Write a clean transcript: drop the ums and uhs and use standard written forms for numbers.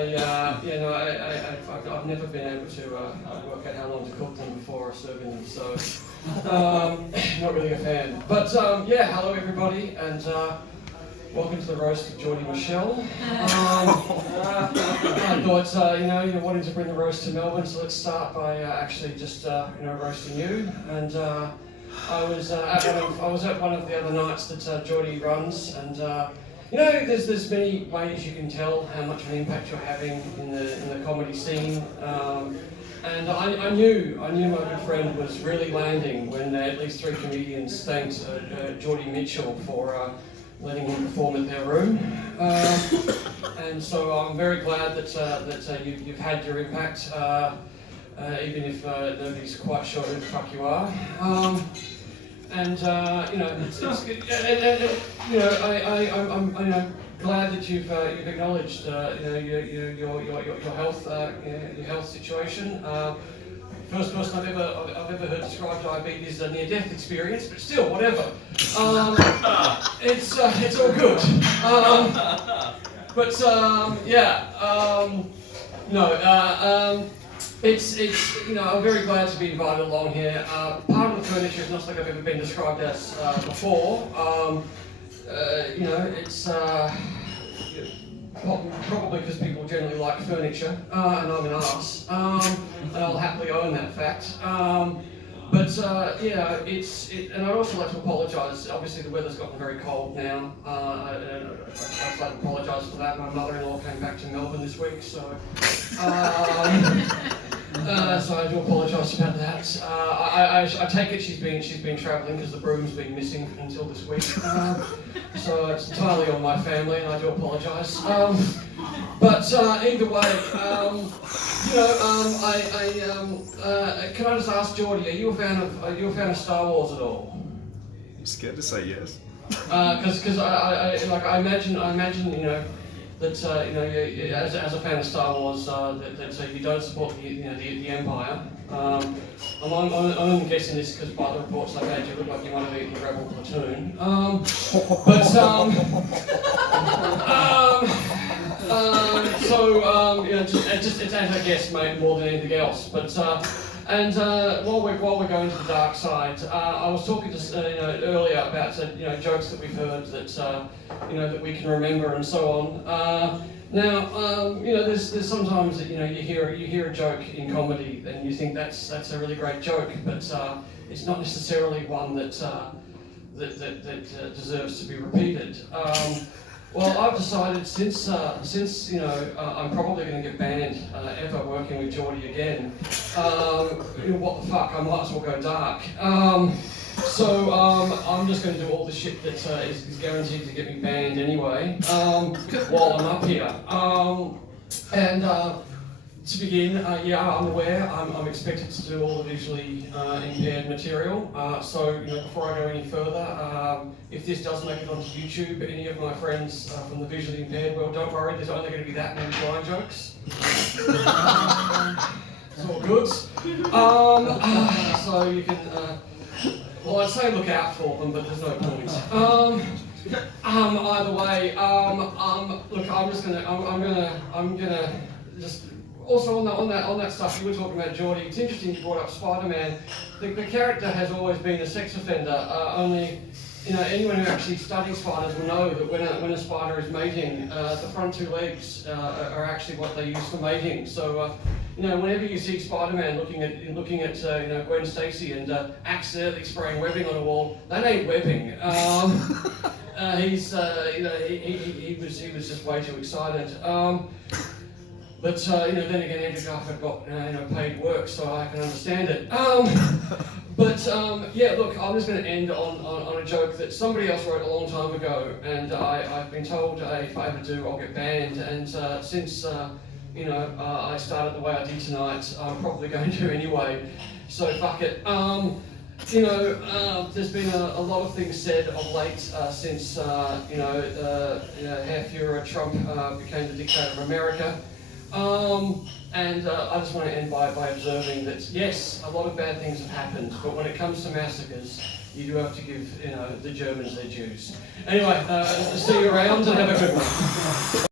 I've never been able to work out how long to cook them before serving them, so not really a fan. But yeah, hello everybody, and welcome to the roast of Jordey Mitchell. I thought, you're wanting to bring the roast to Melbourne, so let's start by actually just roasting you. And I was at one of the other nights that Jordey runs, and there's many ways you can tell how much of an impact you're having in the comedy scene. And I knew my good friend was really landing when at least 3 comedians thanked Jordey Mitchell for letting him perform in their room. And so I'm very glad that you've had your impact, even if nobody's quite sure who the fuck you are. I'm glad that you've acknowledged your health situation. First person I've ever heard describe diabetes as a near-death experience, but still, whatever. It's all good. I'm very glad to be invited along here. Part of the furniture is not like I've ever been described as before. It's probably because people generally like furniture, and I'm an arse, and I'll happily own that fact. And I'd also like to apologise. Obviously, the weather's gotten very cold now. I'd like to apologise for that. My mother-in-law came back to Melbourne this week, so I do apologise about that. I take it she's been travelling because the broom's been missing until this week. So it's entirely on my family, and I do apologise. Either way, can I just ask Jordey, are you a fan of Star Wars at all? I'm scared to say yes. Because I imagine that as a fan of Star Wars, that you don't support the Empire. I'm only guessing this because by the reports I've had, you look like you might have eaten the Rebel platoon. It's as I guess, mate, more than anything else. While we're going to the dark side, I was talking to earlier about jokes that we've heard that we can remember and so on. There's sometimes that you hear a joke in comedy and you think that's a really great joke, but it's not necessarily one that deserves to be repeated. Well, I've decided since I'm probably going to get banned ever working with Jordey again. What the fuck? I might as well go dark. I'm just going to do all the shit that is guaranteed to get me banned anyway while I'm up here. To begin, I'm aware I'm expected to do all the visually impaired material. Before I go any further, if this does make it onto YouTube, any of my friends from the visually impaired world, don't worry, there's only going to be that many blind jokes. It's all good. So you can, I'd say look out for them, but there's no point. Either way, look, I'm gonna just. Also on that stuff you were talking about, Jordey, it's interesting you brought up Spider-Man. The character has always been a sex offender. Only anyone who actually studies spiders will know that when a spider is mating, the front 2 legs are actually what they use for mating. So whenever you see Spider-Man looking at Gwen Stacy and accidentally spraying webbing on a wall, that ain't webbing. He was just way too excited. Then again, Andrew Garfield got paid work, so I can understand it. Look, I'm just going to end on a joke that somebody else wrote a long time ago, and I've been told if I ever do, I'll get banned. And since I started the way I did tonight, I'm probably going to anyway. So fuck it. There's been a lot of things said of late since Herr Führer Trump became the dictator of America. I just want to end by observing that yes, a lot of bad things have happened, but when it comes to massacres, you do have to give the Germans their dues. Anyway, see you around and have a good one.